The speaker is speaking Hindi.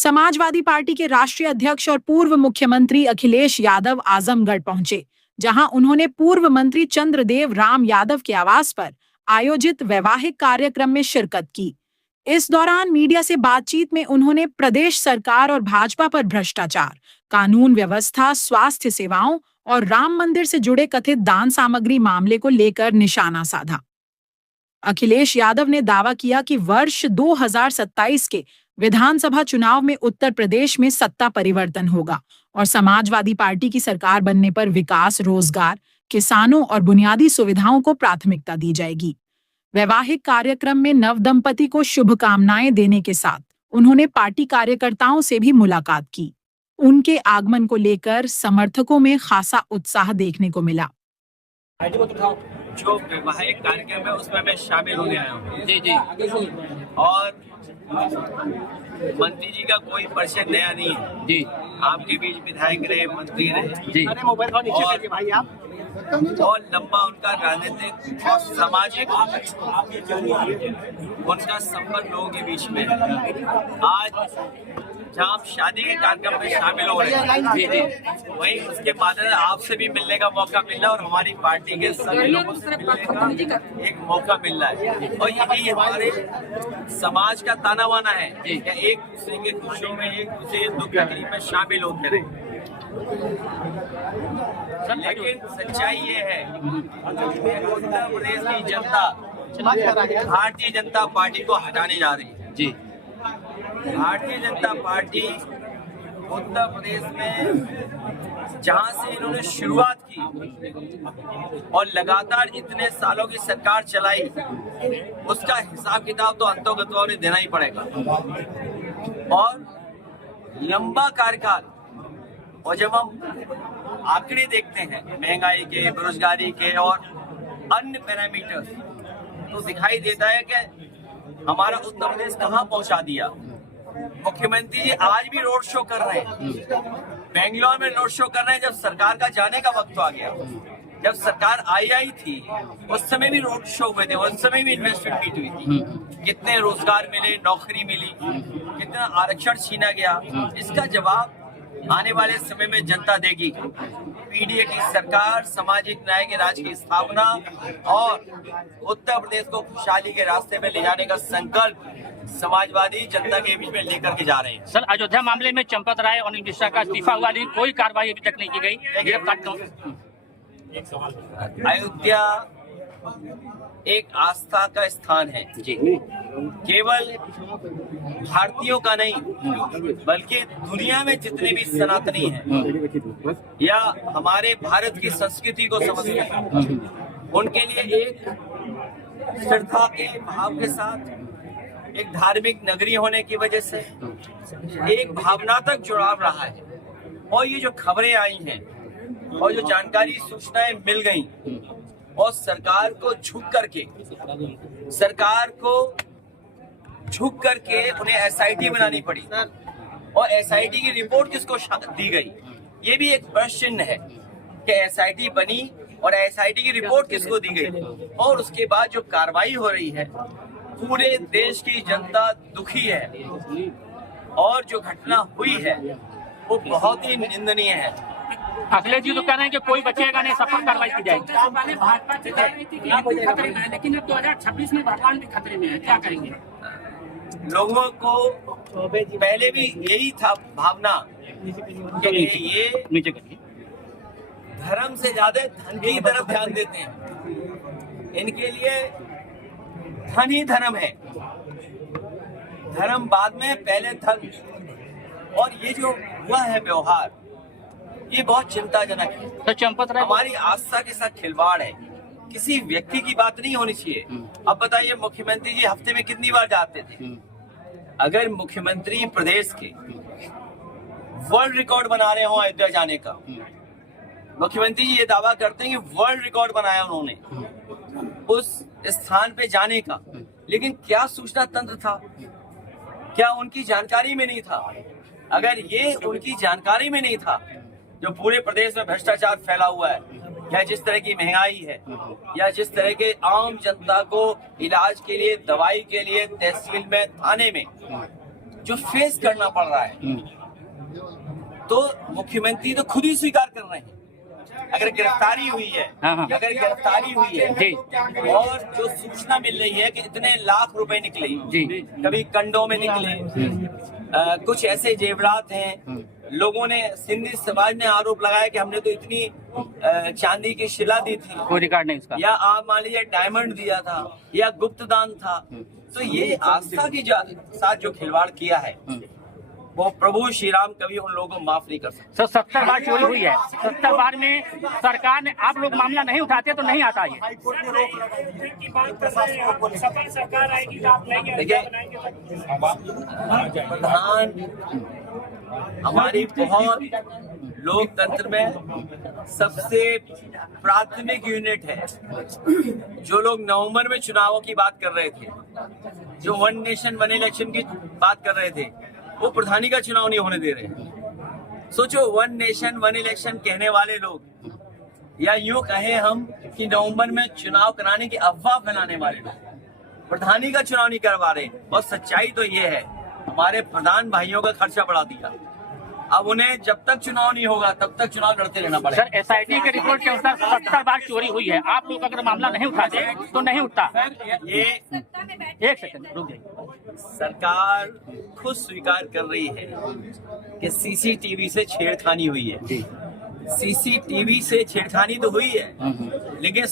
समाजवादी पार्टी के राष्ट्रीय अध्यक्ष और पूर्व मुख्यमंत्री अखिलेश यादव आजमगढ़ पहुंचे, जहां उन्होंने पूर्व मंत्री चंद्रदेव राम यादव के आवास पर आयोजित वैवाहिक कार्यक्रम में शिरकत की। इस दौरान मीडिया से बातचीत में उन्होंने प्रदेश सरकार और भाजपा पर भ्रष्टाचार, कानून व्यवस्था, स्वास्थ्य सेवाओं और राम मंदिर से जुड़े कथित दान सामग्री मामले को लेकर निशाना साधा। अखिलेश यादव ने दावा किया कि वर्ष 2027 के विधानसभा चुनाव में उत्तर प्रदेश में सत्ता परिवर्तन होगा और समाजवादी पार्टी की सरकार बनने पर विकास, रोजगार, किसानों और बुनियादी सुविधाओं को प्राथमिकता दी जाएगी। वैवाहिक कार्यक्रम में नवदंपति को शुभकामनाएं देने के साथ उन्होंने पार्टी कार्यकर्ताओं से भी मुलाकात की। उनके आगमन को लेकर समर्थकों में खासा उत्साह देखने को मिला। जो वैवाहिक कार्यक्रम है उसमें मैं शामिल होने आया हूँ। जी। और मंत्री जी का कोई परिचय नया नहीं है जी। आपके बीच विधायक रहे, मंत्री रहे जी। और लंबा उनका राजनीतिक और सामाजिक उनका संपर्क लोगों के बीच में। आज जहाँ आप शादी के कार्यक्रम में शामिल हो रहे हैं जी, वहीं उसके बाद आपसे भी मिलने का मौका मिल रहा है और हमारी पार्टी के सभी लोगों से मिलने का एक मौका मिल रहा है। और यही हमारे समाज का ताना बाना है कि एक दूसरे के खुशियों में, एक दूसरे के दुख तकलीफ में शामिल होते रहे। लेकिन सच्चाई ये है उत्तर प्रदेश की जनता भारतीय जनता पार्टी को हटाने जा रही है जी। भारतीय जनता पार्टी उत्तर प्रदेश में जहां से इन्होंने शुरुआत की और लगातार इतने सालों की सरकार चलाई, उसका हिसाब किताब तो अंतोगत्वा उन्हें देना ही पड़ेगा। और लंबा कार्यकाल, और जब हम आंकड़े देखते हैं महंगाई के, बेरोजगारी के और अन्य पैरामीटर्स, तो दिखाई देता है कि हमारा उत्तर प्रदेश कहां पहुंचा दिया। मुख्यमंत्री जी आज भी रोड शो कर रहे हैं, बेंगलोर में रोड शो कर रहे हैं। जब सरकार का जाने का वक्त आ गया, जब सरकार आई थी उस समय भी रोड शो हुए थे, उस समय भी इन्वेस्टमेंट मीट हुई थी। कितने रोजगार मिले, नौकरी मिली, कितना आरक्षण छीना गया, इसका जवाब आने वाले समय में जनता देगी। पीडीए की सरकार सामाजिक न्याय के राज्य की स्थापना और उत्तर प्रदेश को खुशहाली के रास्ते में ले जाने का संकल्प समाजवादी जनता के बीच में लेकर के जा रहे हैं। सर, अयोध्या मामले में चंपत राय और अनिल मिश्रा का इस्तीफा हुआ, लेकिन कोई कार्रवाई अभी तक नहीं की गई। अयोध्या एक आस्था का स्थान है जी। केवल भारतीयों का नहीं, बल्कि दुनिया में जितने भी सनातनी हैं या हमारे भारत की संस्कृति को समझते हैं, उनके लिए एक श्रद्धा के भाव के साथ, एक धार्मिक नगरी होने की वजह से एक भावनात्मक जुड़ाव रहा है। और ये जो खबरें आई हैं और जो जानकारी, सूचनाएं मिल गई, और सरकार को झुक करके उन्हें एसआईटी बनानी पड़ी, और एसआईटी की रिपोर्ट किसको दी गई, ये भी एक प्रश्न चिन्ह है कि एसआईटी बनी और एसआईटी की रिपोर्ट किसको दी गई। और उसके बाद जो कार्रवाई हो रही है, पूरे देश की जनता दुखी है और जो घटना हुई है वो बहुत ही निंदनीय है। अखिलेश जी तो कह रहे हैं कि कोई बचेगा नहीं, सफल कार्रवाई की जाएगी। भाजपा खतरे में है, लेकिन अब 2026 में भगवान भी खतरे में है, क्या करेंगे? लोगों को पहले भी यही था भावना कि ये धर्म से ज्यादा धन की तरफ ध्यान देते हैं। इनके लिए धन ही धर्म है, धर्म बाद में, पहले धन। और ये जो हुआ है व्यवहार, ये बहुत चिंताजनक है। तो चंपत राय हमारी आस्था के साथ खिलवाड़ है, किसी व्यक्ति की बात नहीं होनी चाहिए। अब बताइए, मुख्यमंत्री जी हफ्ते में कितनी बार जाते थे? अगर मुख्यमंत्री प्रदेश के वर्ल्ड रिकॉर्ड बना रहे हो अयोध्या जाने का, मुख्यमंत्री जी ये दावा करते हैं कि वर्ल्ड रिकॉर्ड बनाया उन्होंने उस स्थान पे जाने का, लेकिन क्या सूचना तंत्र था? क्या उनकी जानकारी में नहीं था? अगर ये उनकी जानकारी में नहीं था, जो पूरे प्रदेश में भ्रष्टाचार फैला हुआ है, या जिस तरह की महंगाई है, या जिस तरह के आम जनता को इलाज के लिए, दवाई के लिए तहसील में, थाने में जो फेस करना पड़ रहा है, तो मुख्यमंत्री तो खुद ही स्वीकार कर रहे हैं अगर गिरफ्तारी हुई है, हाँ। अगर गिरफ्तारी हुई है जी। और जो सूचना मिल रही है कि इतने लाख रुपए निकले, जी। कभी कंडों में निकले, कुछ ऐसे जेवरात हैं, लोगों ने, सिंधी समाज ने आरोप लगाया कि हमने तो इतनी चांदी की शिला दी थी, कोई रिकॉर्ड नहीं उसका, या आप मान लीजिए डायमंड दिया था या गुप्त दान था। तो ये आस्था की साथ जो खिलवाड़ किया है वो प्रभु श्री राम कभी उन लोगों को माफ नहीं कर सकते। सर 70 बार चोरी हुई है, 70 बार में सरकार ने, आप लोग मामला नहीं उठाते तो नहीं आता ये। की बात कर रहे हैं, सफल सरकार आएगी तो आप लेंगे, देखिए, प्रधान हमारी बहुत लोकतंत्र में सबसे प्राथमिक यूनिट है। जो लोग नवंबर में चुनावों की बात कर रहे थे, जो वन नेशन वन इलेक्शन की बात कर रहे थे, वो प्रधानी का चुनाव नहीं होने दे रहे। सोचो, वन नेशन वन इलेक्शन कहने वाले लोग, या यूं कहें हम कि नवंबर में चुनाव कराने की अफवाह फैलाने वाले लोग प्रधानी का चुनाव नहीं करवा रहे। और सच्चाई तो ये है, हमारे प्रधान भाइयों का खर्चा बढ़ा दिया। अब उन्हें जब तक चुनाव नहीं होगा तब तक चुनाव लड़ते रहना पड़ेगा। सर SIT के रिपोर्ट के अनुसार 70 बार चोरी हुई है, आप लोग अगर मामला नहीं उठाते तो नहीं उठता। ये एक सेकंड रुक जाइए। सरकार खुद स्वीकार कर रही है कि CCTV से छेड़खानी हुई है। CCTV से छेड़खानी तो हुई है, लेकिन